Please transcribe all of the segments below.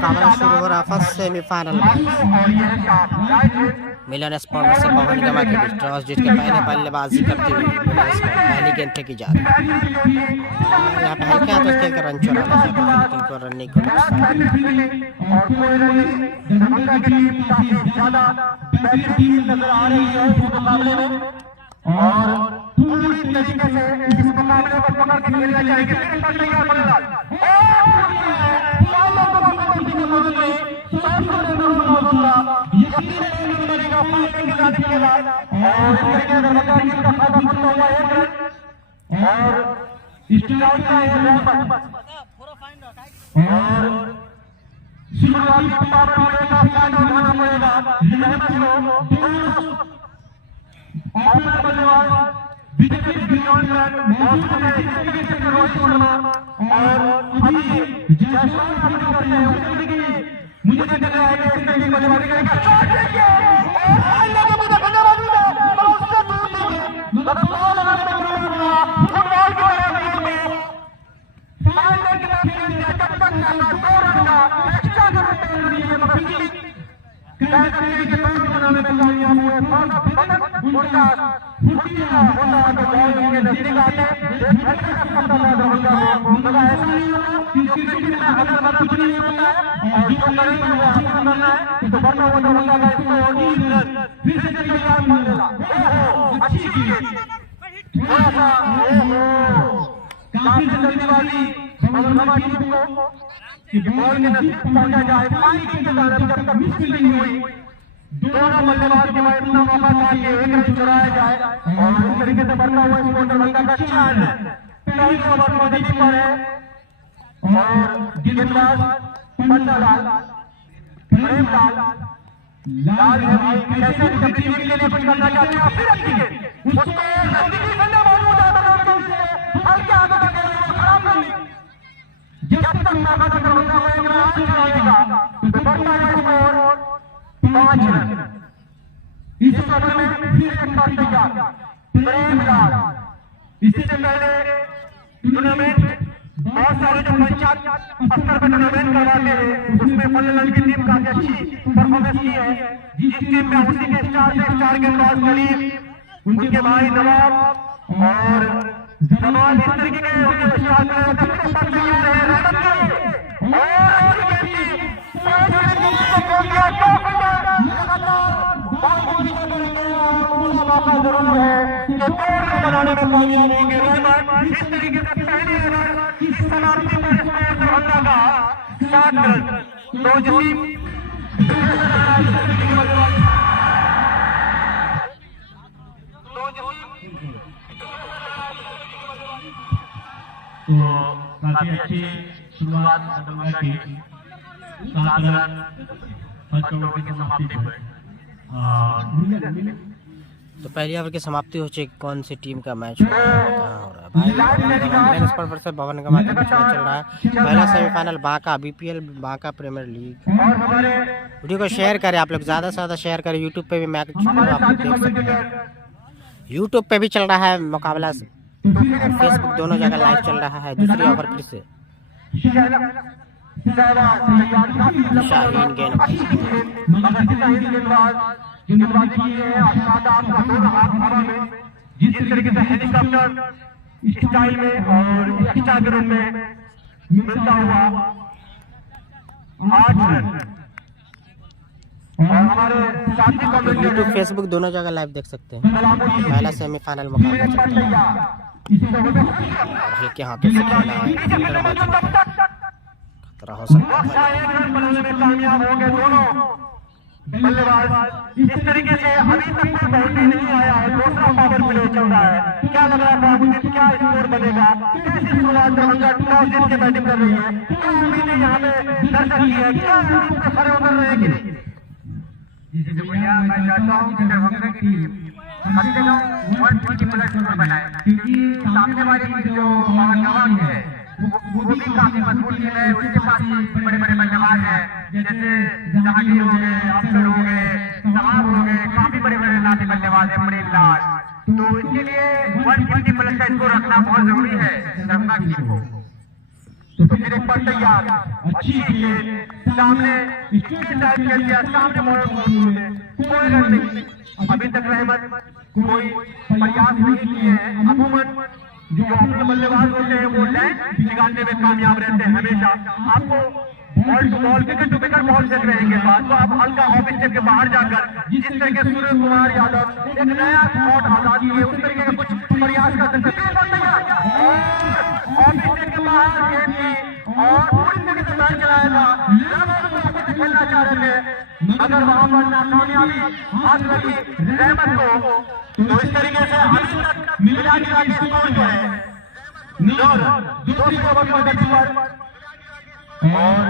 मुकाबला शुरू हो रहा फर्स्ट सेमीफाइनल मैच मिलन स्पोर्ट से पवन गमा के बीच। टॉस जीत के पहले बल्लेबाजी करते हुए मिलन स्पोर्ट पहली गेंद फेंकी जा रही है। यहाँ पे हल्के हाथों से खेलकर रन चुराना चाहते हैं लेकिन कोई रन नहीं कर और पूरी तरीके से इस मुकाबले को पकड़ के खेलना चाहेंगे। शुरुआती मुकाबला उठाना पड़ेगा। मुझे लग रहा है काफी जल्दीबाजी बॉल के नसीब पहुंचा जाए। जब तक मुश्किल नहीं हुई दोनों बल्लेबाज के बाद इतना मौका था कि एक रन चुराया जाए और इस तरीके से बढ़ता हुआ स्कोर दरभंगा का 4 है। पहली ओवर पॉजिटिव पर है और गेंदबाज पंडालाल प्रेमलाल लाल है भाई कैसे अपनी टीम के लिए कुछ करना चाहते हैं। फिर अच्छी गेंद उसको नजदीकी बल्ला मौजूद है हल्के हाथों तक खराब नहीं। जब तक मौका दरभंगा में एक रन चुराएगा तो बढ़ता है स्कोर 5 रन। इस ओवर में फिर एक बार तैयार प्रेमलाल। इससे पहले टूर्नामेंट बहुत सारे जो पंचायत स्तर पर टूर्नामेंट करवाते हैं उसमें फल्लेलाल की टीम काफी अच्छी परफॉर्मेंस की है। जिस टीम में उसी के स्टार से स्टार गेंदबाज करीम उनके भाई नवाब और नवाब इस तरीके के उनके स्टार जरूर है कि बनाने में कामयाब होंगे। इस तरीके से पहली इस समाप्ति पर दरभंगा का 7 रन तो जसीम काफी अच्छी शुरुआत दरभंगा की 7 रन फर्स्ट ओवर की समाप्ति पर। तो पहली ओवर की समाप्ति हो चुकी। कौन सी टीम का मैच हो रहा है भाई? से भवन गमा के बीच में चल रहा है पहला semifinal Banka BPL Banka premier league. Video को शेयर करें आप लोग, ज़्यादा से ज़्यादा शेयर करें। यूट्यूब पे भी मैच आप लोग देख सकते हैं। यूट्यूब पे भी चल रहा है मुकाबला से और फेसबुक दोनों जगह लाइव चल रहा है। दूसरी ओवर फिर से शाहीन गेंदबाज गेंदबाजी की है आपका दोनों हाथ हवा में जिस तरीके से हेलीकॉप्टर स्टाइल में और एक्स्ट्रा ग्रुप में मिलता हुआ 8 रन। और हमारे साथी कमेंट यूट्यूब फेसबुक दोनों जगह लाइव देख सकते हैं। पहला सेमीफाइनल मुकाबला चल रहा है। हल्के हाथों से खेला है खतरा हो सकता है। कामयाब हो गए दोनों बल्लेबाज। इस तरीके से अभी तक कोई बाउंड्री नहीं आया है। दूसरा पावर प्ले चल रहा है। क्या लग रहा है बाबूजी क्या स्कोर बनेगा? कैसी शुरुआत दरभंगा टॉस जीत के बैटिंग कर रही है। क्या उम्मीदें यहाँ पे दर्शक की है? क्या उम्मीद पे खड़े उतर रहे हैं कि नहीं? जी भैया मैं चाहता हूँ कि दरभंगा की टीम कम से कम 150 प्लस स्कोर बनाए क्योंकि सामने वाले की जो नवाब है वो भी काफी मजबूत टीम है। उसके पास बड़े बड़े बल्लेबाज हैं जैसे जहांगीर हो गए, अफसर हो गए, नवाब हो गए, काफी बड़े बड़े नामी बल्लेबाज हैं प्रेमलाल। तो इसके लिए 150 प्लस का स्कोर रखना बहुत जरूरी है दरभंगा की टीम को। तो फिर एक बार तैयार, अच्छी खेल, सामने स्ट्रेट टाइप खेल दिया, सामने बॉल ने कोई रन नहीं। अभी तक रहमत कोई प्रयास नहीं किए हैं। अमूमन जो अपने बल्लेबाज होते हैं वो लाइन निकालने में कामयाब रहते हैं हमेशा। आपको ball to ball, wicket to wicket ball चल रहेंगे बाद, तो आप हल्का ऑफ स्टेप के बाहर जाकर जिस तरीके सूर्य कुमार यादव एक नया शॉट आजाद किए उस तरीके का कुछ प्रयास कर सकते हैं। ऑफ स्टेप के बाहर गेंद की और पूरी तरीके से मैच चलाया था, खेलना चाह रहे थे मगर वहां पर नाकामयाबी हाथ लगी रहमत को। तो इस तरीके से अभी तक मिला जुला के स्कोर जो है 2 ओवर पर गति पर, और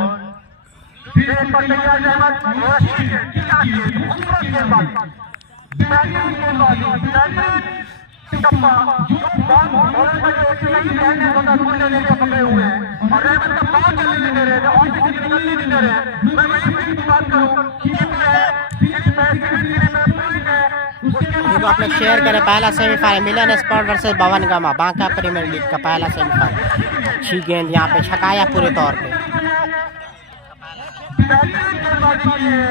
फिर एक बार तैयार रहमत और खूबसूरत गेंदबाजी, बेहतरीन गेंदबाजी, टप्पा जो बॉलर का जो एक सही हैंड होता है दूसरे लेकर पकड़े हुए हैं और रहमत का बॉल चलने नहीं दे रहे थे और किसी की निकलने नहीं दे रहे। मैं वही फिर की बात करूं कीपर है, फिलिप है, सिविल में पॉइंट है, उसके देखो आप लोग शेयर करें। पहला semifinal Milan sport versus Bhavangama Banka premier league का पहला सेमीफाइनल। अच्छी गेंद यहाँ पे छकाया पूरे तौर पे। बेहतरीन गेंदबाजी की है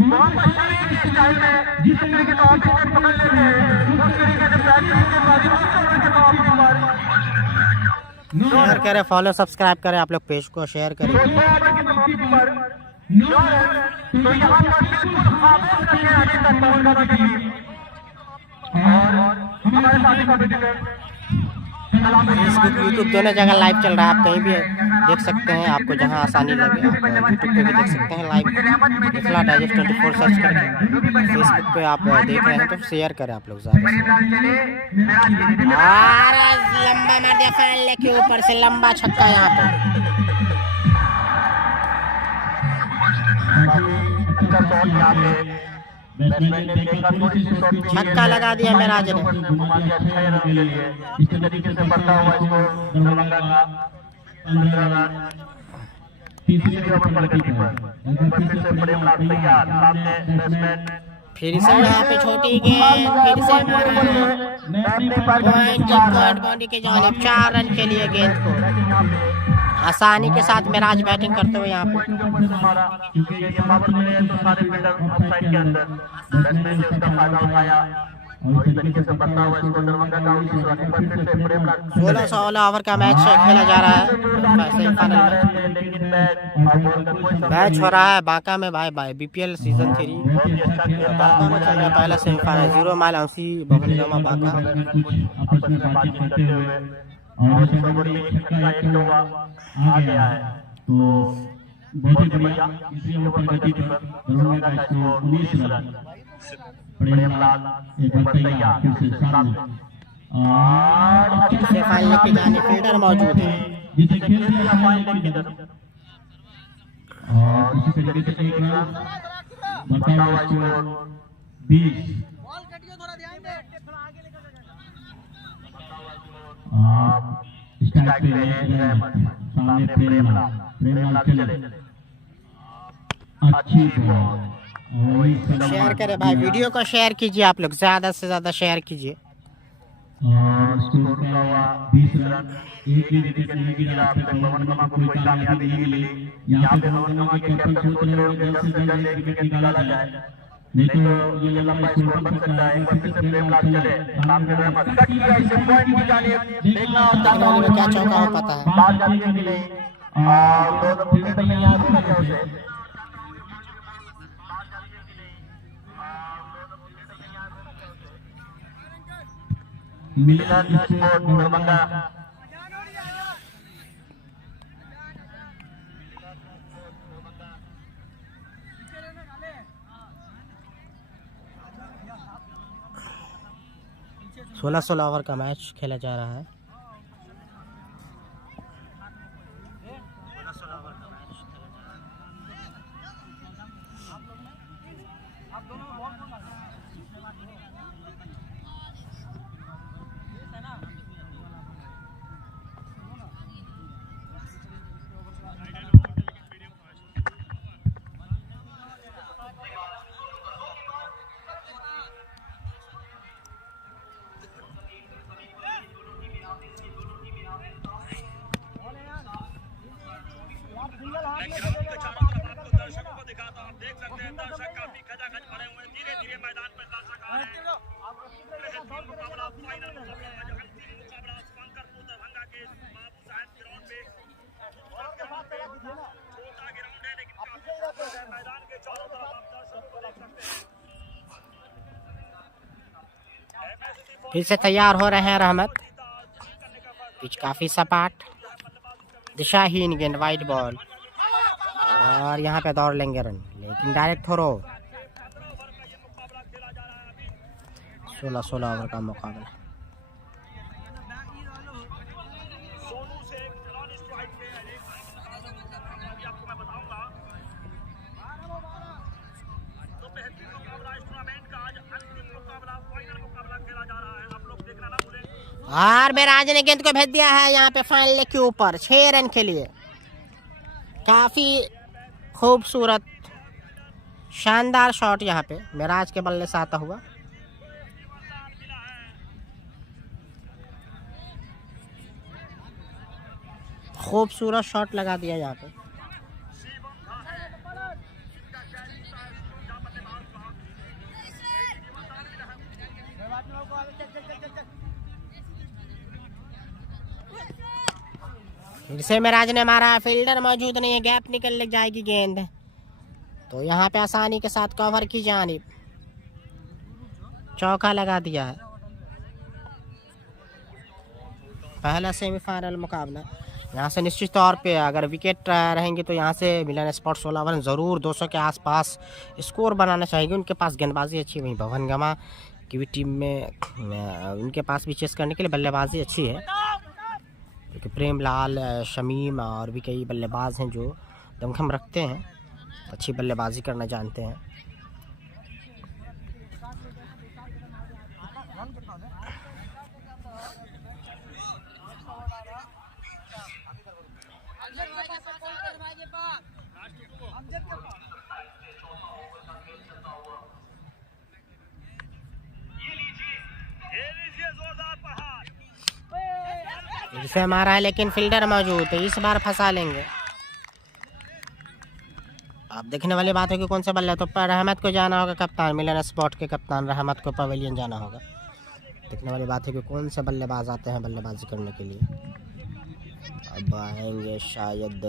मोहम्मद शमी के स्टाइल में, जिस तरीके से ऑफ विकेट पकड़ लेते हैं उस तरीके से बेहतरीन गेंदबाजी शेयर करें, फॉलो सब्सक्राइब करें आप लोग पेज को, शेयर करें। तो यहाँ पर बिल्कुल खामोश रखे अभी तक भवनगमा की टीम और हमारे साथी कॉम्पिटिटर फेसबुक यूट्यूब दोनों जगह लाइव चल रहा है। आप कहीं भी देख सकते हैं, आपको जहां आसानी लगे। यूट्यूब पे भी देख सकते हैं लाइव, मिथिला डाइजेस्ट 24 सर्च करके। फेसबुक पे आप देख रहे हैं तो शेयर करें आप लोग ज़्यादा से। लंबा मार दिया फैले के ऊपर से, लंबा छक्का यहाँ पे। छक्का लगा दिया मेराज ने। इस तरीके से बढ़ता हुआ स्कोर दरभंगा का 15 रन। तीसरी ओवर पर गति पर फिर से प्रेमलाल तैयार, सामने बैट्समैन फिर से यहाँ पे छोटी गेंद, फिर से बाउंड्री के जानिब 4 रन के लिए गेंद को आसानी के साथ मेराज बैटिंग करते हुए यहाँ पे। क्योंकि ये पावर प्ले है तो सारे फील्डर ऑफसाइड के अंदर, बैट्समैन ने उसका फायदा उठाया और इस तरीके से बढ़ता हुआ स्कोर दरभंगा का 19 रन पर फिर से प्रेमलाल। 16 ओवर का मैच खेला जा रहा है सेमीफाइनल मैच हो रहा है बांका में भाई बीपीएल सीजन 3 बांका में चल रहा है पहला सेमीफाइनल। 0 माइल अंशी भवनगमा बांका। और इस ओवर में एक छक्का एक चौका आ गया है तो बहुत ही बढ़िया। तीसरी ओवर पर गति पर दरभंगा का स्कोर 19 रन। प्रेमलाल एक बार तैयार, सामने और इसे फाइनल के जाने फील्डर मौजूद है जिसे खेल दिया फाइनल की तरफ और इसी तरीके से एक रन बढ़ता हुआ स्कोर 20। स्ट्राइक पे है सामने प्रेमलाल चले अच्छी बॉल। शेयर करें भाई, वीडियो को शेयर कीजिए आप लोग, ज्यादा से ज्यादा शेयर कीजिए। और स्कोर का हुआ 20 रन। एक भी विकेट नहीं गिरा अभी तक भवनगमा को, कोई कामयाबी नहीं मिली। यहाँ पे भवनगमा के कैप्टन सोच रहे होंगे जल्द से जल्द एक विकेट निकाला जाए, नहीं तो ये लंबा स्कोर बन सकता है। एक बार फिर से प्रेमलाल चले, सामने रहमत कट किया, इसे पॉइंट की जानिब देखना चाहता हूं क्या चौका हो पता है। बात जाती है कि नहीं और दोनों विकेट तैयार हो गया उसे। मिलन स्पोर्ट दरभंगा सोलह ओवर का मैच खेला जा रहा है। फिर से तैयार हो रहे हैं रहमत। पिच काफी सपाट, दिशाहीन गेंद, वाइड बॉल, और यहाँ पे दौड़ लेंगे रन, लेकिन डायरेक्ट थ्रो। 16 ओवर का मुकाबला। और मेराज ने गेंद को भेज दिया है यहाँ पे फाइनल लेग के ऊपर 6 रन के लिए। काफी खूबसूरत शानदार शॉट यहाँ पे मेराज के बल्ले से आता हुआ। खूबसूरत शॉट लगा दिया यहाँ पे। जिसे मेराज ने मारा, फील्डर मौजूद नहीं है, गैप निकल जाएगी गेंद, तो यहाँ पे आसानी के साथ कवर की जानिब चौका लगा दिया है। पहला सेमीफाइनल मुकाबला। यहाँ से निश्चित तौर पे अगर विकेट रहेंगे तो यहाँ से मिलन स्पोर्ट्स सोलावन ज़रूर 200 के आसपास स्कोर बनाना चाहेगी। उनके पास गेंदबाजी अच्छी है, वहीं भवन गमा की भी टीम में उनके पास भी चेस करने के लिए बल्लेबाजी अच्छी है, क्योंकि प्रेमलाल, शमीम और भी कई बल्लेबाज हैं जो दमखम रखते हैं, अच्छी बल्लेबाजी करना जानते हैं। इसे मारा है लेकिन फील्डर मौजूद है, इस बार फंसा लेंगे। अब देखने वाली बात है कि कौन से बल्ले, तो रहमत को जाना होगा कप्तान, मिलन स्पोर्ट के कप्तान रहमत को पवेलियन जाना होगा। देखने वाली बात है कि कौन से बल्लेबाज आते हैं बल्लेबाजी करने के लिए। अब आएंगे शायद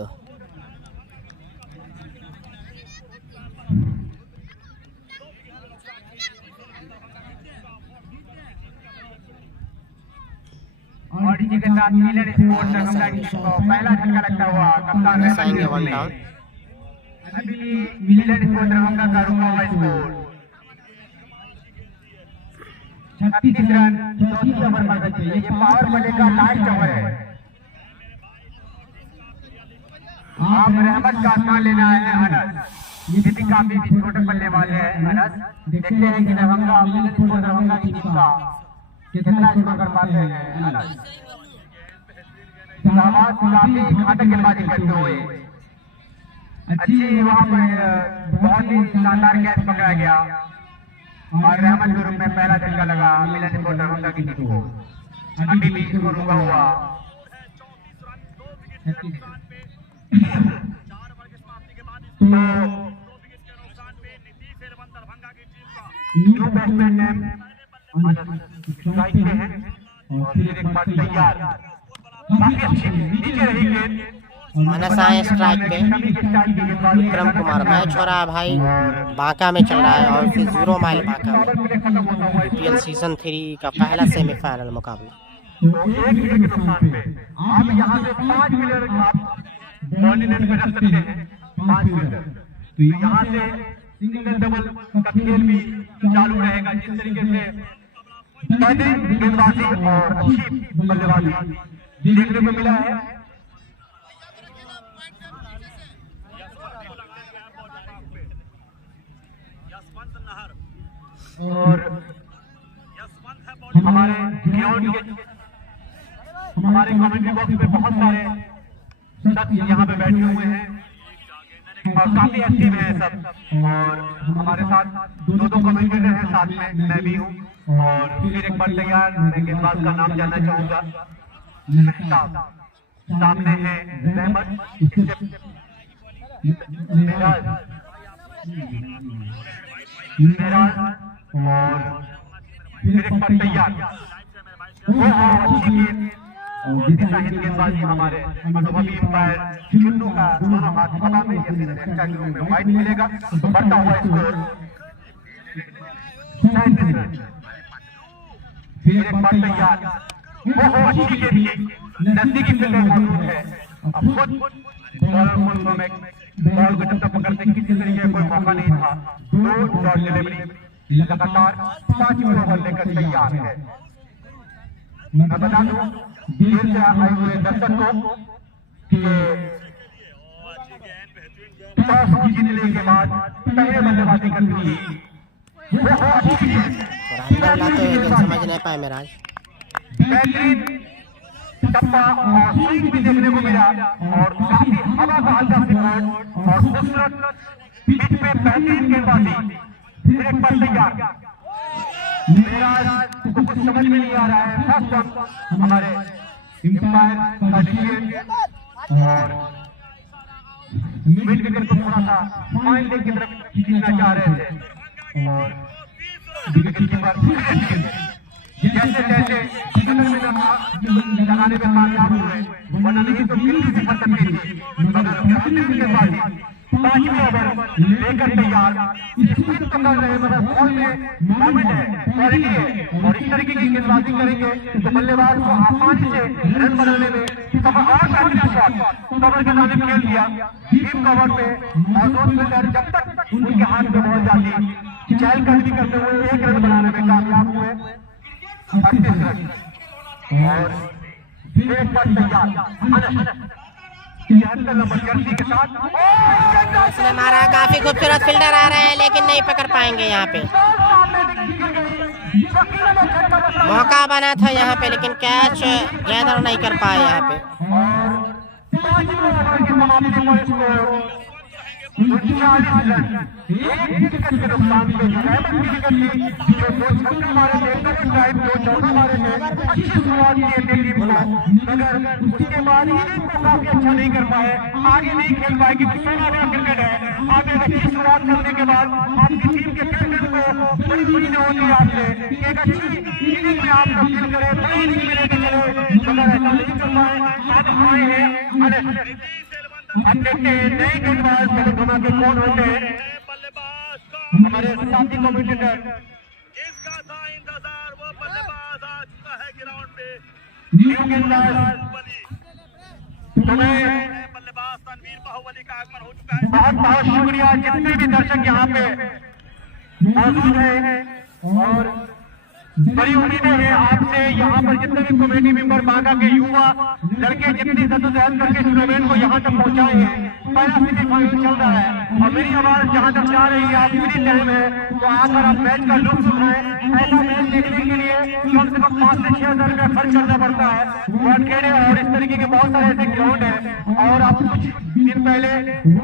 और इसी के साथ मिलन स्पोर्ट्स दरभंगा टीम को पहला झटका लगता हुआ कप्तान आएंगे वन डाउन। अभी मिलन स्पोर्ट्स दरभंगा का रुका हुआ स्कोर 36 रन 34 ओवर पर बचे। ये पावर प्ले का लास्ट ओवर है। आप रहमत का स्थान लेना है अनस, ये भी काफी विस्फोटक बल्लेबाज है अनस। देखते हैं कि दरभंगा मिलन स्पोर्ट्स दरभंगा की टीम का कितना स्कोर कर पाते हैं अनस। शाहबाज काफी घातक गेंदबाजी करते हुए अच्छी वहां पर बहुत ही शानदार कैच पकड़ा गया और रहमत के रूप में पहला झटका लगा मिलन स्पोर्ट्स दरभंगा की टीम को। अभी भी स्कोर रुका हुआ। न्यू बैट्समैन ने स्ट्राइक पे हैं और फिर एक बार तैयार, काफी अच्छी नीचे रही गेंद। अनस आए स्ट्राइक पे। विक्रम कुमार, मैच हो रहा है भाई, बांका में चल रहा है और फिर 0 माइल बांका में IPL सीजन 3 का पहला सेमीफाइनल मुकाबला। तो एक विकेट के नुकसान पे आप यहाँ से 5 प्लेयर आप बॉलिंग एंड पे रख सकते हैं, 5 प्लेयर। तो यहाँ से सिंगल डबल का खेल भी चालू रहेगा, जिस तरीके से पहले गेंदबाजी और अच्छी बल्लेबाजी देखने को मिला है। और हमारे ग्राउंड के हमारे कमेंट्री बॉक्स पे बहुत सारे शख्स यहाँ पे बैठे हुए हैं और काफी एक्टिव हैं सब। और हमारे साथ दो कमेंटेटर हैं, साथ में मैं भी हूँ। और फिर एक बार तैयार, मैं गेंदबाज का नाम जानना चाहूंगा। मेहताब सामने है, रहमत, मेराज और फिर एक बार तैयार। वो अच्छी गेंद दिशाहीन गेंदबाजी हमारे अनुभवी अंपायर चुन्नू का दोनों हाथ हवा में, ये रेड के रूप में वाइड मिलेगा। तो बढ़ता हुआ स्कोर 37 रन। एक बार तैयार, वो अच्छी गेंद की नजदीकी फील्डर मौजूद है। अब खुद बॉलर में बॉल को जब तक पकड़ते किसी तरीके का कोई मौका नहीं था। 2 डॉट डिलीवरी लगातार 5 ओवर लेकर तैयार है। मैं बता दूं देर से आए हुए दर्शक को कि टॉस जीतने के बाद पहले बल्लेबाजी करती है अंदर लाते हुए गेंद समझ नहीं पाए मेराज। बेहतरीन टप्पा और स्विंग भी देखने को मिला और काफी हवा का हल्का सिकोट और खूबसूरत पिच पे बेहतरीन गेंदबाजी। फिर एक बार तैयार, मेराज को कुछ समझ में नहीं आ रहा है। फर्स्ट ऑन हमारे एम्पायर का डिसीजन और मिड विकेट को थोड़ा सा फाइनल की तरफ खींचना चाह रहे थे और विकेट कीपर जैसे तैसे लगाने में कामयाब हुए, वरना नहीं तो गिनती से खत्म की थी। मगर गेंदबाजी 5 ओवर लेकर तैयार, स्पिन तो कर रहे मगर बॉल में मूवमेंट है, क्वालिटी है और इस तरीके की गेंदबाजी करेंगे तो बल्लेबाज को आसानी से रन बनाने में कवर के सामने खेल दिया। डीप कवर पे मौजूद फील्डर जब तक उनके हाथ में बॉल जाती चहल कदमी करते हुए 1 रन बनाने में कामयाब हुए। 38 रन और एक बार तैयार, 73 नंबर जर्सी के साथ उसने मारा। काफी खूबसूरत फील्डर आ रहे हैं लेकिन नहीं पकड़ पाएंगे यहाँ पे। मौका बना था यहाँ पे लेकिन कैच गैदर नहीं कर पाए यहाँ पे। 39 रन, 1 विकेट के नुकसान पे जो 2 छक्के मारे थे, 2 ड्राइव 2 चौका मारे थे, अच्छी शुरुआत की है टीम को, मगर उसके बाद इनिंग को काफी अच्छा नहीं कर पाए, आगे नहीं खेल पाए क्योंकि 16 ओवर क्रिकेट है। आप एक अच्छी शुरुआत करने के बाद आपकी टीम के कैप्टन को बड़ी उम्मीदें होती है आपसे, एक अच्छी इनिंग में आप तब्दील करें, बड़ी इनिंग में लेकर चले, मगर ऐसा नहीं कर पाए। अब आए हैं अब देखते हैं नए गेंदबाज पहले घुमा के कौन होते हैं। हमारे साथी कमेंटेटर इसका था इंतजार, वो बल्लेबाज आ चुका है ग्राउंड पे। न्यू गेंदबाज तुम्हें बल्लेबाज तनवीर बाहुबली का आगमन हो चुका है। बहुत बहुत शुक्रिया जितने भी दर्शक यहाँ पे मौजूद हैं और बड़ी उम्मीदें हैं आपसे। यहाँ पर जितने भी कमेटी मेंबर बांका के युवा लड़के जितनी जद्दोजहद करके टूर्नामेंट को यहाँ तक पहुँचाए हैं, पहला सेमीफाइनल चल रहा है और मेरी आवाज जहाँ तक जा रही है, आप फ्री टाइम है तो आकर आप मैच का लुत्फ उठाएं। ऐसा मैच देखने के लिए कम से कम 5 से 6 हजार रुपया खर्च करना पड़ता है। वानखेड़े और इस तरीके के बहुत सारे ऐसे ग्राउंड है और अब कुछ दिन पहले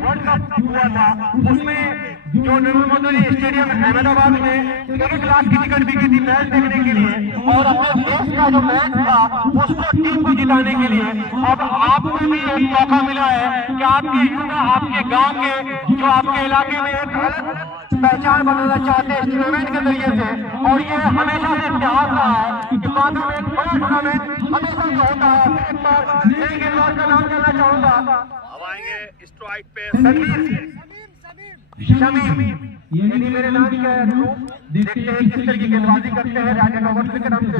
वर्ल्ड कप हुआ था, उसमें जो नरेंद्र मोदी स्टेडियम अहमदाबाद में 1 लाख की टिकट बिकी थी मैच देखने के लिए और अपने देश का जो मैच था उसको टीम को जिताने के लिए। अब आपको भी एक मौका मिला है कि आपके युवा आपके गांव के जो आपके इलाके में एक अलग पहचान बनाना चाहते हैं इस टूर्नामेंट के जरिए से, और ये हमेशा से इतिहास रहा है कि बांका में एक बड़ा टूर्नामेंट हमेशा से होता है। एक बार नए गेंदबाज का नाम करना चाहूंगा, अब आएंगे स्ट्राइक पे शमीम, यानी मेरे नाम क्या है रूप, देखते हैं किस तरह की गेंदबाजी करते हैं। राजा नवाब के नाम से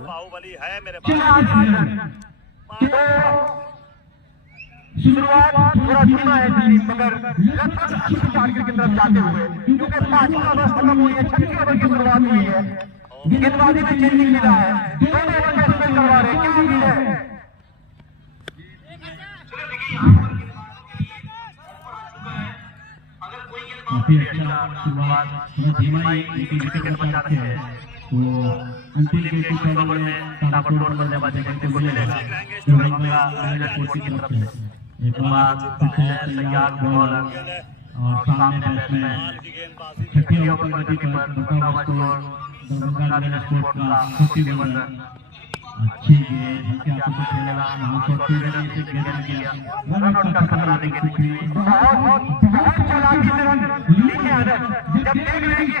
बाहुबली है मेरे शुरुआत थोड़ा धीमा है टीम, मगर लगभग अच्छी टारगेट की तरफ जाते हुए, क्योंकि 5 ओवर खत्म हुई है, 6 ओवर की शुरुआत हुई है। गेंदबाजी में चेंजिंग मिला है, 2 ओवर का स्पेल करवा रहे हैं, क्या उम्मीद है? काफी अच्छा शुरुआत धीमा ही विकेट बचा रहे हैं। वो अंतिम के कुछ ओवर में ताबड़तोड़ बल्लेबाजी देखने को मिलेगा श्रीलंका की तरफ से। एक बार तैयार बॉलर और सामने बैट्समैन, छठे ओवर पर विकेट पर 17 ओवर स्कोर, श्रीलंका स्पोर्ट का 50 ओवर अच्छी गेंद क्या आपको खेलेगा वहां शॉट खेलने से गेंद किया रन आउट का खतरा लेकिन बहुत चालाकी से रन लेके आ रहे हैं। जब देख रहे हैं कि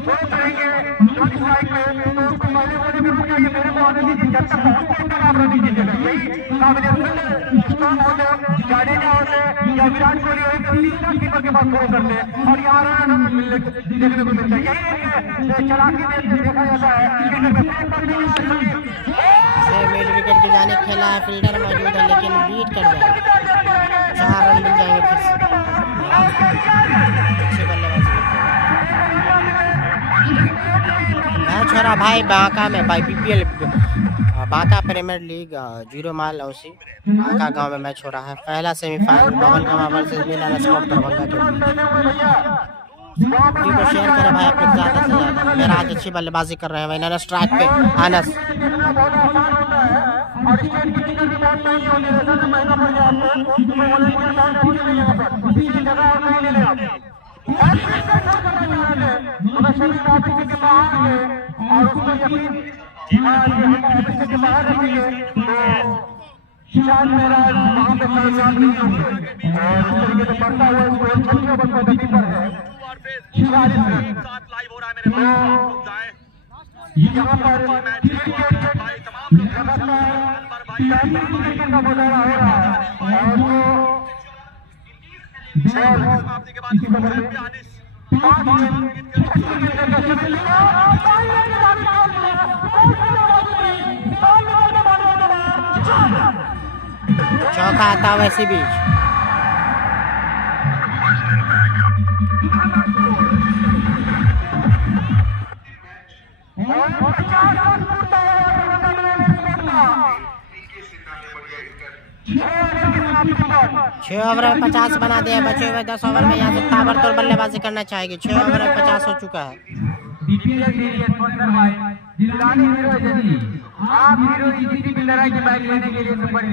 थ्रो करेंगे नॉन स्ट्राइक पे तो उसको पहले बोले कि रुक जाइए मेरे को आने दीजिए, जब तक पहुंचते तक आप रन कीजिएगा। यही काबिलियत स्ट्रॉन्ग हो जाए जाडेजा होते या विराट कोहली हो तो तीसरा कीपर के पास थ्रो करते हैं और यहाँ रन मिलने देखने को मिलता है। यही चालाकी से देखा जाता है। मिड विकेट की जाने खेला है, फील्डर मौजूद है लेकिन बीट कर जाएगा, 4 रन मिल जाएंगे फिर से। अच्छी बल्लेबाजी मैच हो रहा भाई बांका में, भाई BPL Banka premier league 0 mile औसी बांका गांव में मैच हो रहा है। पहला सेमीफाइनल भवन गंवा वर्सेस मिलान स्पोर्ट दरभंगा के वीडियो को शेयर करें भाई आप लोग ज़्यादा से ज़्यादा। मेरा आज अच्छी बल्लेबाजी कर रहे हैं भाई, स्ट्राइक पे अनस और स्टेट की टिकट भी बहुत महंगी होती है, सर महंगा पड़ गया आपको, तो मैं बोले कि साउंड नहीं ले यहाँ पर इसी जगह और नहीं ले ले आप मैं सभी ऑफिस के बाहर गए और उसको यकीन ऑफिस के बाहर रखेंगे तो शायद मेरा वहाँ पे कामयाब नहीं होंगे। और इस तरीके से बढ़ता हुआ स्कोर 6 ओवर पर गति पर है 46 रन। लाइव हो रहा है मेरे पास जाए यहाँ पर का मुजाहरा हो रहा है और समाप्ति के बाद चौका आता वैसी बीच छह ओवर में 50 बना दिया, बचे हुए 10 ओवर में यहाँ से ताबड़तोड़ बल्लेबाजी करना चाहेगी। 6 ओवर में 50 हो चुका है। आप हीरो इजी की लड़ाई की बाइक लेने के लिए सुपर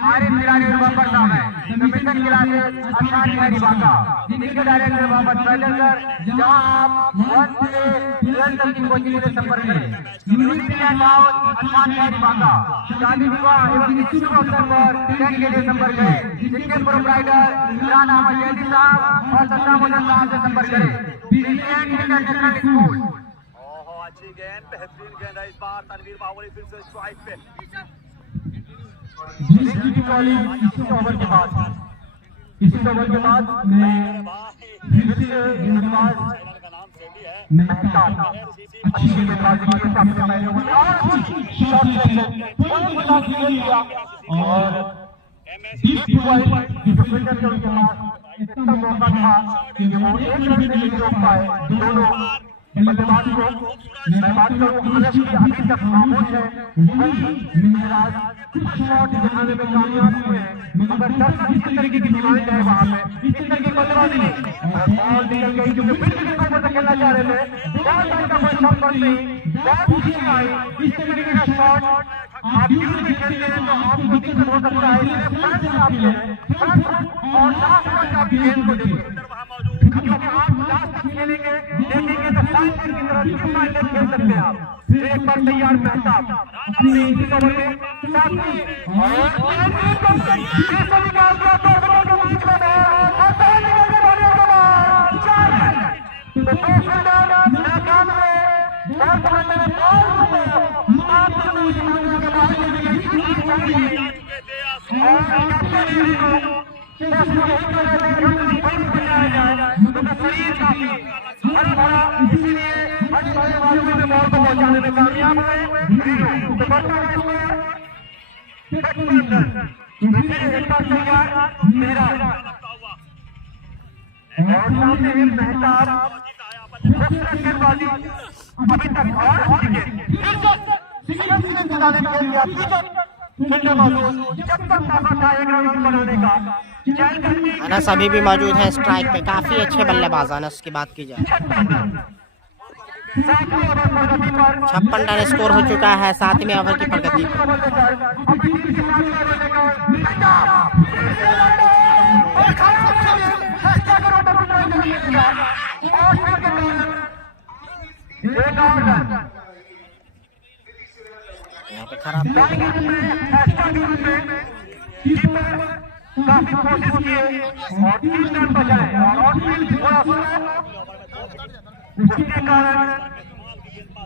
आरिफ खिलाड़ी मोहम्मद साहब है कमीशन क्लासेस अशान खैरी बांका जिनके डायरेक्टर मोहम्मद फैजल सर, जहां आप 1 से 12 तक की कोचिंग से संपर्क करें। म्यूजिक एंड हाउस अशान खैरी बांका शादी विवाह एवं निश्चित अवसर पर टेंट के लिए संपर्क करें। जिनके प्रोप्राइटर इमरान अहमद जैदी साहब और सत्तामुद्दीन साहब से संपर्क करें। ब्रिलियंट इंटरनेशनल स्कूल अच्छी गेंद, बेहतरीन गेंद है इस बार तनवीर बावली फिर से स्ट्राइक पे। इसी ओवर के बाद मैं फिर से गेंदबाज मेहता अच्छी गेंदबाजी की सबसे पहले शॉट सिलेक्शन और डीप पॉइंट डिफेंडर के उनके पास इतना मौका था कि वो एक रन से नहीं रोक पाए दोनों बल्लेबाज को। मैं बात करूं अनस की अभी तक खामोश है, मेराज शॉट दिखाने में कामयाब हुए हैं मगर दर्शक इस तरीके की डिमांड है वहां पे इस तरीके की बल्लेबाजी नहीं और बॉल निकल गई क्योंकि फिर से ऊपर तक खेलना चाह रहे थे। बॉल का कोई संपर्क नहीं, बहुत अच्छी आई इस तरीके का शॉट आप क्यों में खेलते हैं तो आपको दिक्कत हो सकता है, इसलिए फ्रंट से आप खेलें और लास्ट तक आप गेंद को देखें क्योंकि आप लास्ट तक खेलेंगे देखेंगे तो फाइनल की तरह फाइनल खेल सकते हैं आप। फिर एक बार तैयार महता अपने इसी ओवर में साथी पहुंचाने में कामयाब हुए मेरा और सामने एक मेहताब गेंदबाजी अभी तक और अनस अभी भी मौजूद है स्ट्राइक पे, काफी अच्छे बल्लेबाज अनस की बात की जाए। 56 रन स्कोर हो चुका है 7वें ओवर की प्रगति। यहाँ पे खराब एक्स्ट्रा ड्यूटी में कीपर काफी कोशिश किए और 3 रन बचाए और आउटफील्ड थोड़ा सा उसके कारण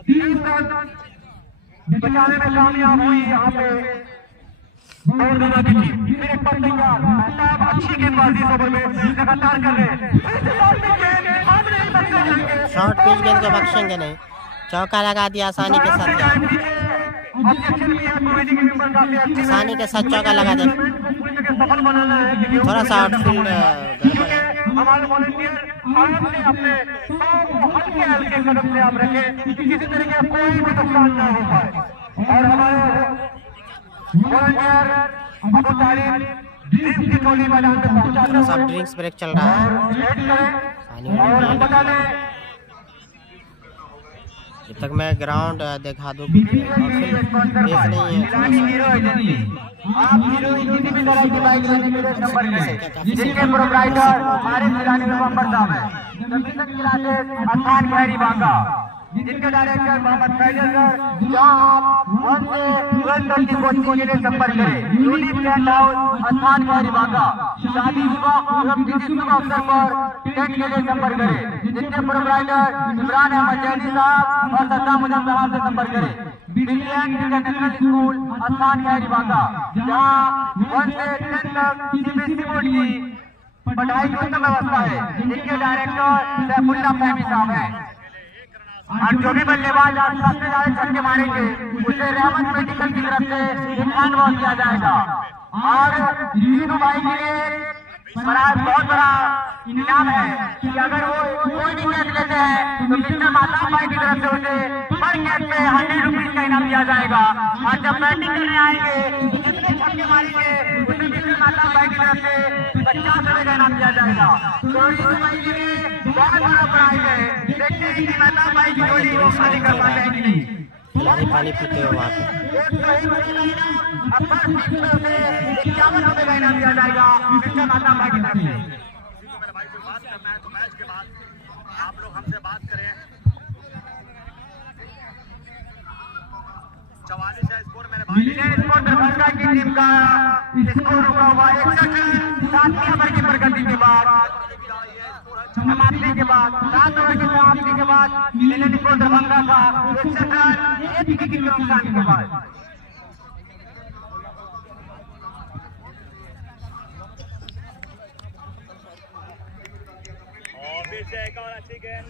3 रन बचाने में कामयाब हुई। यहाँ पे और दोनों की टीम फिर एक पर तैयार, मेहताब अच्छी गेंदबाजी इस ओवर में लगातार कर रहे हैं। शॉर्ट पिच गेंद को बख्शेंगे नहीं, चौका लगा दिया आसानी के साथ, आसानी के साथ चौका लगा दे। सफल बनाना है, थोड़ा सा आउटफील्ड गड़बड़ है। हमारे वॉलंटियर आपने अपने हल्के हल्के कदम से आप रखें कि किसी तरीके का कोई भी नुकसान ना हो पाए। और हमारे वॉलंटियर अबू तारिक ड्रिंक्स की टोली मैदान में पहुंचा सब ड्रिंक्स ब्रेक चल रहा है। और हम बता दें जब तक मैं ग्राउंड दिखा दूँ तेज नहीं है। आप हीरो किसी भी तरह की बाइक लेने के लिए संपर्क करें, जिनके प्रोप्राइटर हमारे जिलानी नवंबर साहब हैं, कमीशन जिलाते अस्थान खैरी बांका, जिनके डायरेक्टर मोहम्मद फैजल सर। जहाँ आप 1 से 12 तक की कोचिंग के लिए संपर्क करें। यूनिट टेंट हाउस अस्थान खैरी बांका। शादी विवाह एवं किसी शुभ अवसर पर टेंट के लिए संपर्क करें, जिनके प्रोप्राइटर इमरान अहमद जैदी साहब और सद्दाम मुजफ्फर साहब से संपर्क करें। बिलियन इंटरनेशनल स्कूल अस्थान खैरी बांका, जहाँ 1 से 10 तक सीबीएसई बोर्ड की पढ़ाई की उत्तम व्यवस्था है, जिनके डायरेक्टर सैफुल्लाह फहमी साहब हैं। और जो भी बल्लेबाज आज सबसे ज्यादा छक्के मारेंगे उसे रहमत मेडिकल की तरफ से एक हैंड वॉश किया जाएगा। और रीनू भाई के लिए बहुत बड़ा इनाम है कि अगर वो कोई भी कैच लेते हैं तो मिस्टर माता भाई की तरफ से उसे पर कैच पे 100 रुपीज का इनाम दिया जाएगा। और जब बैटिंग करने आएंगे जितने छक्के मारेंगे उसे मिस्टर माता भाई की तरफ से 50 रुपए का इनाम दिया जाएगा। तो रीनू भाई के लिए बहुत बड़ा प्राइज है। देखते हैं कि माता भाई की जोड़ी वो शादी कर पाते हैं कि नहीं। खिलाड़ी पानी पीते हो वहाँ पे। 51 रुपए का इनाम दिया जाएगा मिस्टर माता भाई की तरफ से। मेरे भाई को बात करना है तो मैच के बाद आप लोग हमसे बात करें। 44 है स्कोर मेरे भाई। स्कोर दरभंगा की टीम का स्कोर रुका हुआ 61 रन 7वीं ओवर की प्रगति के बाद समाप्ति के बाद 7 ओवर की समाप्ति के बाद मिले स्कोर दरभंगा का 61 रन 1 विकेट के नुकसान के बाद। एक और अच्छी गेंद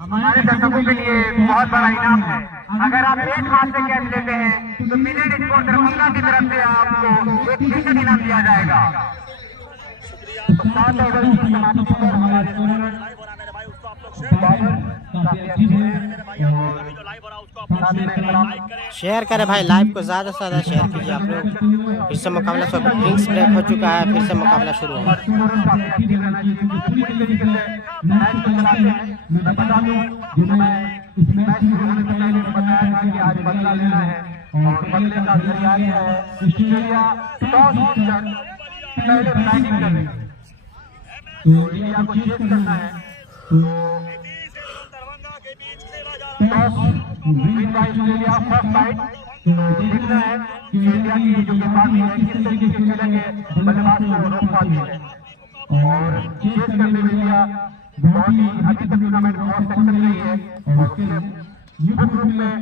हमारे दर्शकों के लिए बहुत बड़ा इनाम है। अगर आप एक हाथ से कैच लेते हैं तो मिले स्कोर दरभंगा की तरफ से आपको एक टी-शर्ट इनाम दिया जाएगा। 7 ओवर की समाप्ति पर हमारे लाइव हो रहा है मेरे भाई, उसको आप लोग शेयर करें। काफी अच्छी है। मेरे भाई अभी जो लाइव हो रहा है उसको आप लोग शेयर करें, लाइक करें। शेयर करें भाई, लाइव को ज़्यादा से ज़्यादा शेयर कीजिए आप लोग। फिर से मुकाबला शुरू, ड्रिंक्स ब्रेक हो चुका है, फिर से मुकाबला शुरू है। काफी एक्टिव रहना चाहिए, पूरी तरीके से मैच को चलाते हैं। मैं बता दूं मैं इस मैच शुरू होने से पहले बताया था कि आज बदला लेना है और बदले का जरिया है ऑस्ट्रेलिया टॉस जीतकर पहले बैटिंग कर रही है तो इंडिया को चेस करना है। तो दरभंगा के बीच खेला जा रहा है। Toss win by Australia first bite. तो देखना है कि इंडिया की जो गेंदबाजी है किस तरीके से खेलेंगे, बल्लेबाज को रोक पाती है। और चेस करने में इंडिया बहुत ही अभी तक टूर्नामेंट बहुत सक्सेस रही है। और उसके युद्ध ग्रुप में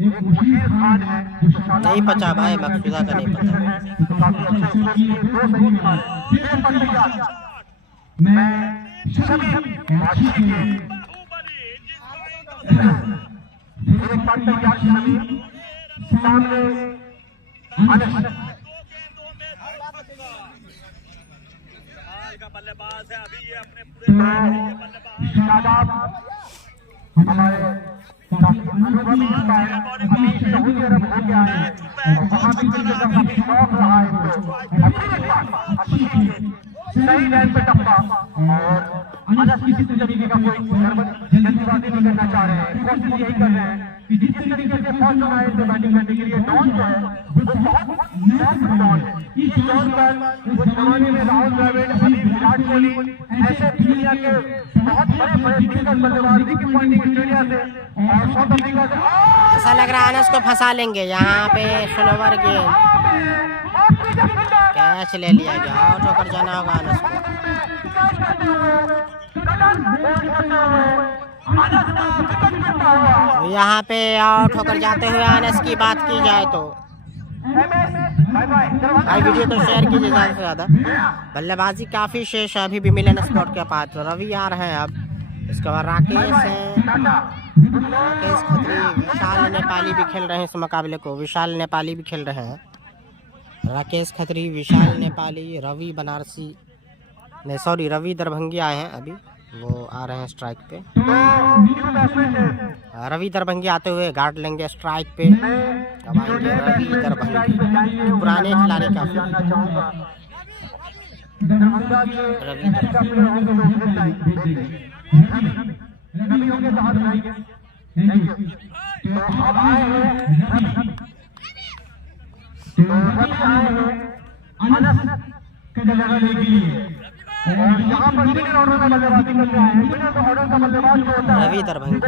एक मुशीर खान है जो नहीं पचा भाई, मकसूदा का नहीं पता। तो काफी अच्छा स्कोर किए, 2 सही मारे। फिर पर तैयार मैं सभी माशी के फिर एक बार तैयार सभी सामने अनस का बल्लेबाज है अभी ये अपने पूरे शादाब हमारे काफी अनुभवी होता है। अभी सऊदी अरब हो गया है और वहाँ भी क्रिकेट का काफी शौक रहा है। अच्छी सही लाइन पे टप्पा और अनस किसी तरीके का कोई जल्दबाजी नहीं करना चाह रहे हैं, कोशिश यही कर रहे हैं कि जिस तरीके से फर्स्ट आए थे बैटिंग करने के लिए डॉन जो है वो बहुत नेक्स्ट डॉन है। इस डॉन पर उस जमाने में राहुल द्रविड़, अभी विराट कोहली ऐसे दुनिया के बहुत बड़े बड़े दिग्गज बल्लेबाज विकेट पॉइंटिंग ऑस्ट्रेलिया से और साउथ अफ्रीका से ऐसा लग रहा है अनस को फंसा लेंगे यहाँ पे। स्लोवर गेंद, कैच ले लिया गया, आउट होकर जाना होगा अनस को। यहाँ पे आउट होकर जाते हुए अनस की बात की जाए तो भाई वीडियो को शेयर कीजिए ज़्यादा से ज़्यादा। बल्लेबाजी काफ़ी शेष है अभी भी मिलन स्पॉट के पास। रवि आ रहे हैं अब, इसके बाद राकेश खत्री, विशाल नेपाली भी खेल रहे हैं इस मुकाबले को। विशाल नेपाली भी खेल रहे हैं, राकेश खत्री, विशाल नेपाली, रवि बनारसी नहीं सॉरी रवि दरभंगी आए हैं अभी, वो आ रहे हैं स्ट्राइक पे। रवि दरभंगी आते हुए गार्ड लेंगे स्ट्राइक पे। अब आएंगे रवि दरभंगी, पुराने खिलाड़ी काफी। रवि रवि दरभंगी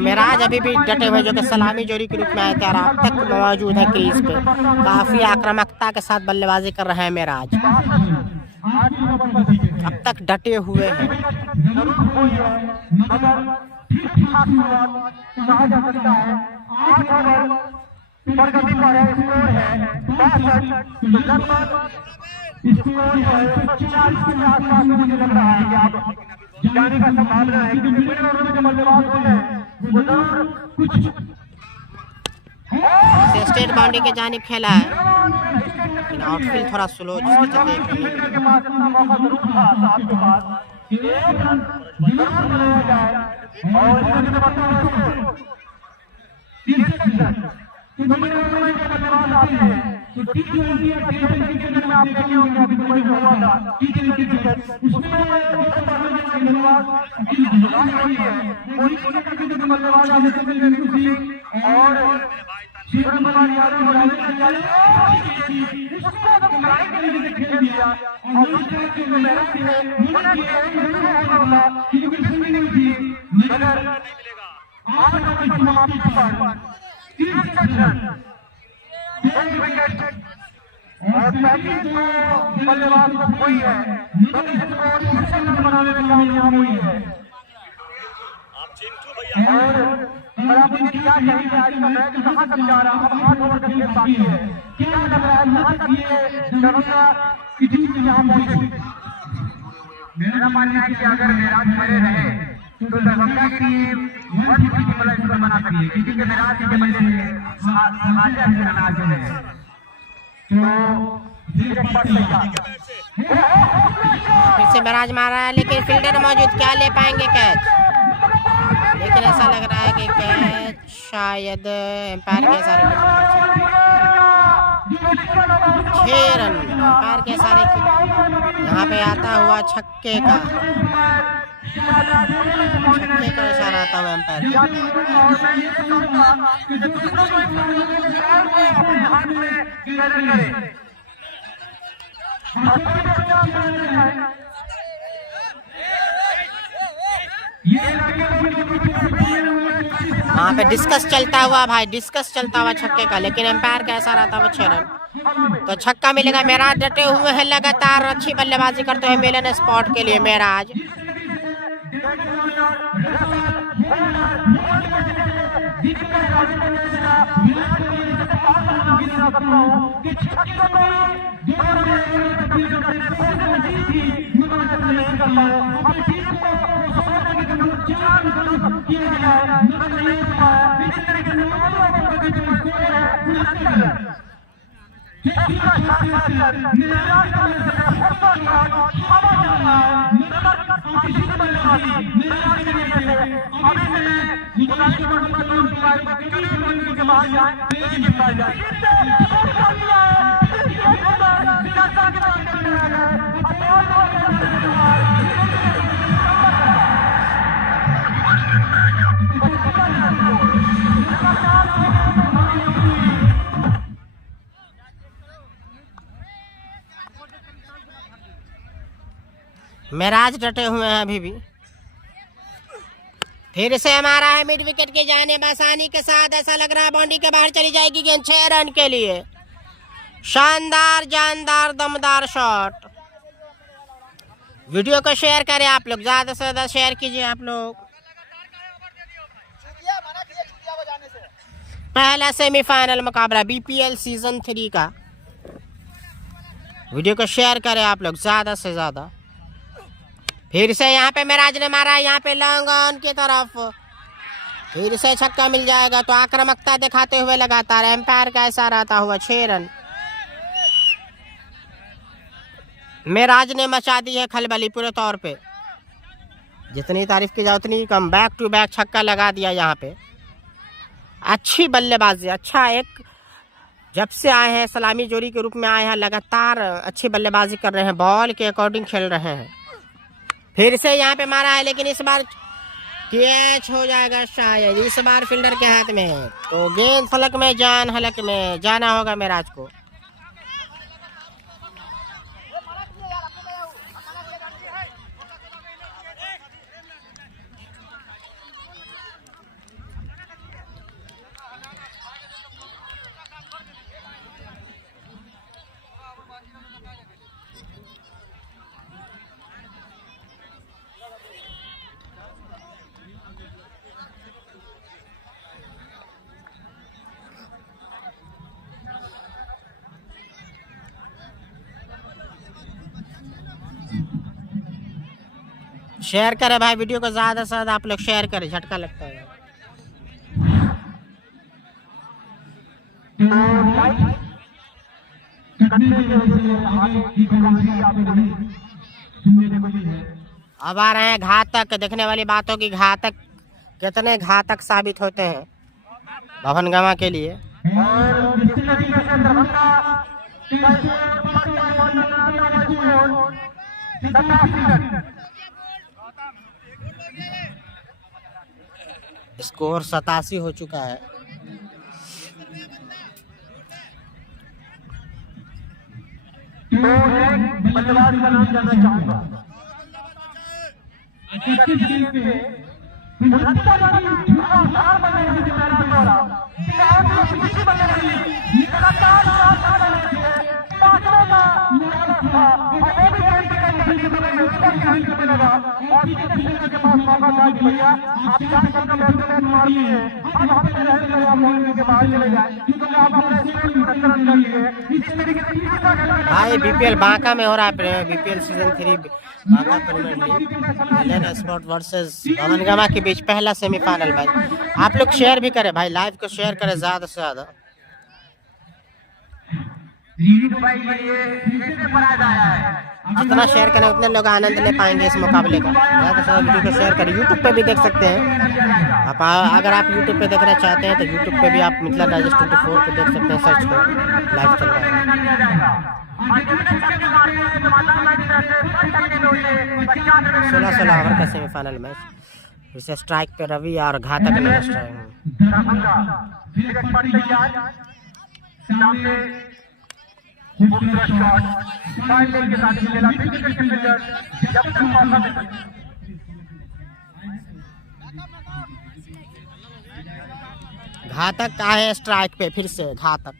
मेराज अभी भी डटे हुए जो कि सलामी जोड़ी के रूप में आए थे और अब तक मौजूद है क्रीज पे। काफी आक्रामकता के साथ बल्लेबाजी कर रहे हैं मेराज, अब तक डटे हुए हैं। प्रगति पर स्कोर है 62, स्कोर है 140 के आसपास। मुझे लग रहा है कि आप जाने का संभावना है क्योंकि मिडिल ओवर में जो बल्लेबाज होते हैं वो जरूर कुछ स्टेट बाउंड्री के जानिब खेला है, लेकिन आउटफील्ड थोड़ा स्लो जिसके चलते के पास इतना मौका जरूर था साहब के पास कि एक रन जरूर बनाया जाए और इसके बल्लेबाज आते हैं तो T20 या टेस्ट क्रिकेट में आप देखे होंगे अभी दुबई में हुआ था T20 क्रिकेट, उसमें बल्लेबाज होती है कोई क्रिकेट के बल्लेबाज आते थे दिलजीत सिंह और शिवम कुमार यादव और रविंद्र जाडेजा, उसको एकदम लाइन के लिए खेल दिया और उस तरह के जो मेहनत है उन्होंने होगा क्योंकि किसी नहीं थी मगर 8 ओवर की समाप्ति पर 3 रन, 1 विकेट और 35 बल्लेबाज को हुई है, तो इसको 6 रन बनाने में कामयाब हुई है। और आप मुझे क्या कहेंगे आज का मैच कहाँ तक जा रहा है? अब 8 ओवर का खेल बाकी है, क्या लग रहा है कहाँ तक ये दरभंगा की टीम यहाँ पहुंचेगी? मेरा मानना है कि अगर मेराज मेरे रहे तो दरभंगा की टीम 150 वाला स्कोर बना सकती है क्योंकि मेराज के बल्ले आधे रन आ गए हैं। फिर से मेराज मारा है लेकिन फील्डर मौजूद, क्या ले पाएंगे कैच? लेकिन ऐसा लग रहा है कि कैच शायद एम्पायर के सारे 6 रन एम्पायर के सारे यहाँ पे आता हुआ छक्के का इशारा आता हुआ एम्पायर। वहाँ पे डिस्कस चलता हुआ भाई, डिस्कस चलता हुआ छक्के का, लेकिन एम्पायर का इशारा आता हुआ 6 रन। तो छक्का मिलेगा। मेराज डटे हुए हैं लगातार, अच्छी बल्लेबाजी करते हुए मिलन स्पॉट के लिए मेराज। के बाहर जाए महराज डटे हुए हैं अभी भी। फिर से हमारा है मिड विकेट की जानिब आसानी के साथ, ऐसा लग रहा है बाउंड्री के बाहर चली जाएगी गेंद 6 रन के लिए। शानदार जानदार दमदार शॉट। वीडियो को शेयर करें आप लोग, ज्यादा से ज्यादा शेयर कीजिए आप लोग। पहला सेमीफाइनल मुकाबला बीपीएल सीजन 3 का। वीडियो को शेयर करें आप लोग ज्यादा से ज्यादा। फिर से यहाँ पे महराज ने मारा, यहाँ पे लॉन्ग ऑन की तरफ फिर से छक्का मिल जाएगा तो आक्रामकता दिखाते हुए लगातार एम्पायर का इशारा आता हुआ 6 रन। महराज ने मचा दी है खलबली पूरे तौर पे, जितनी तारीफ की जाए उतनी कम। बैक टू बैक छक्का लगा दिया यहाँ पे। अच्छी बल्लेबाजी, अच्छा एक जब से आए हैं सलामी जोड़ी के रूप में आए हैं, लगातार अच्छी बल्लेबाजी कर रहे हैं, बॉल के अकॉर्डिंग खेल रहे हैं। फिर से यहाँ पे मारा है लेकिन इस बार कैच हो जाएगा शायद, इस बार फील्डर के हाथ में है तो गेंद फलक में जान हलक में जाना होगा महराज को। शेयर करें भाई वीडियो को, ज्यादा से ज्यादा आप लोग शेयर करें, झटका लगता है। अब आ रहे हैं घातक, देखने वाली बातों की घातक, कितने घातक साबित होते हैं भवन गमा के लिए। स्कोर 87 हो चुका है। बल्लेबाज का नाम जानना चाहूंगा। भाई बीपीएल बांका में हो रहा है, BPL season 3 Banka premier league Allen sport versus भवन गमा के बीच पहला सेमीफाइनल मैच। आप लोग शेयर भी करें भाई, लाइव को शेयर करें ज्यादा से ज्यादा। जितना शेयर करें उतने लोग आनंद ले पाएंगे इस मुकाबले का। ज़्यादा से ज़्यादा वीडियो को शेयर करें। यूट्यूब पे भी देख सकते हैं आप, अगर आप यूट्यूब पे देखना चाहते हैं तो यूट्यूब पे भी आप मिथिला डाइजेस्ट 24 पे देख सकते हैं, सर्च कर लाइव चल रहा है। 16 ओवर का सेमीफाइनल मैच। इसे स्ट्राइक पे रवि और घातक ने स्ट्राइक घातक आए स्ट्राइक पे फिर से घातक।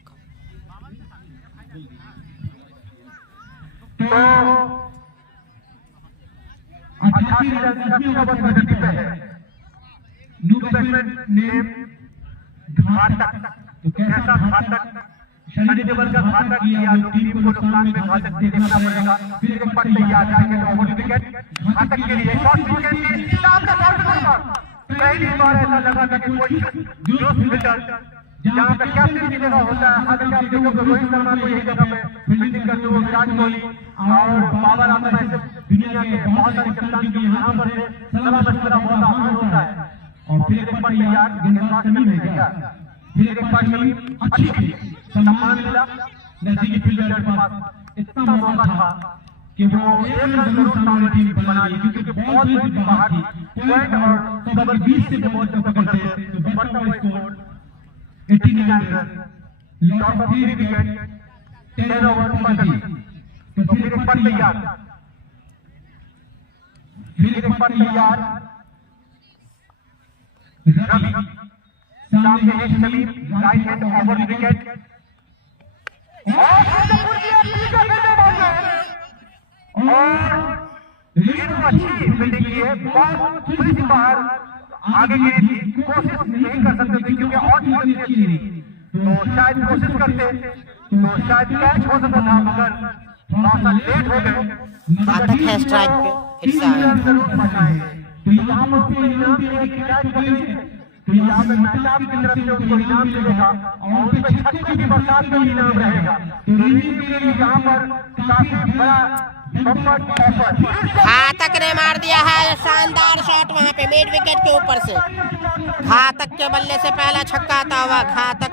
शनि देवल का घातक किया, टीम को नुकसान में घातक देखना पड़ेगा। फिर एक पट तैयार जाएंगे तो ओवर विकेट घातक के लिए शॉट विकेट सामने पहली बार ऐसा लगा था कि कोई जोश फील्डर जहां पे कैप्टन की जगह होता है, हालांकि आप देखोगे रोहित शर्मा को यही जगह पे फील्डिंग करते हुए विराट कोहली और बाबर आजम ऐसे दुनिया के बहुत सारे कप्तान जो यहाँ पर सलाह मशवरा बहुत आसान होता है और फिर एक बार तैयार गेंदबाज समीम है क्या, फिर एक बार समीम अच्छी थी, सम्मान मिला नजदीकी फील्डर के पास। इतना मौका था कि वो एक रन जरूर सामने टीम बना ली, क्योंकि बॉल थोड़ी सी बाहर थी, पॉइंट और कवर 20 से बॉल जब पकड़ते तो बढ़ता हुआ score 89 run, loss of 3 wicket, 10 over 30। तो फिर एक बार तैयार, फिर एक बार तैयार रवि, सामने है Salim, right hand over wicket, और अच्छी फील्डिंग की है, बॉल थोड़ी सी बाहर आगे गिरी थी, कोशिश नहीं कर सकते थे क्योंकि और थोड़ी सी अच्छी थी, तो शायद कोशिश करते तो शायद कैच हो सकता था, मगर थोड़ा सा लेट हो गए। घातक है स्ट्राइक पे, फिर से आया। तो यहाँ पर उसको इनाम मिलेगा कि कैच पकड़े, तो यहाँ पे मैदान की तरफ से उनको इनाम मिलेगा और उस पर छक्के की बरसात में इनाम रहेगा। तो रणनीति के लिए यहाँ पर काफी बड़ा बम्पर ऑफर। घातक ने मार दिया है शानदार शॉट वहां पे मिड विकेट के ऊपर से, घातक के बल्ले से पहला छक्का आता हुआ घातक,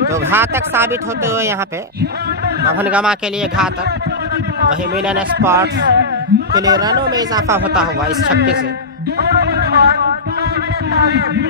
तो घातक साबित होते हुए यहाँ पे भवनगमा के लिए घातक, वही मिलन स्पोर्ट्स के लिए रनों में इजाफा होता हुआ इस छक्के से।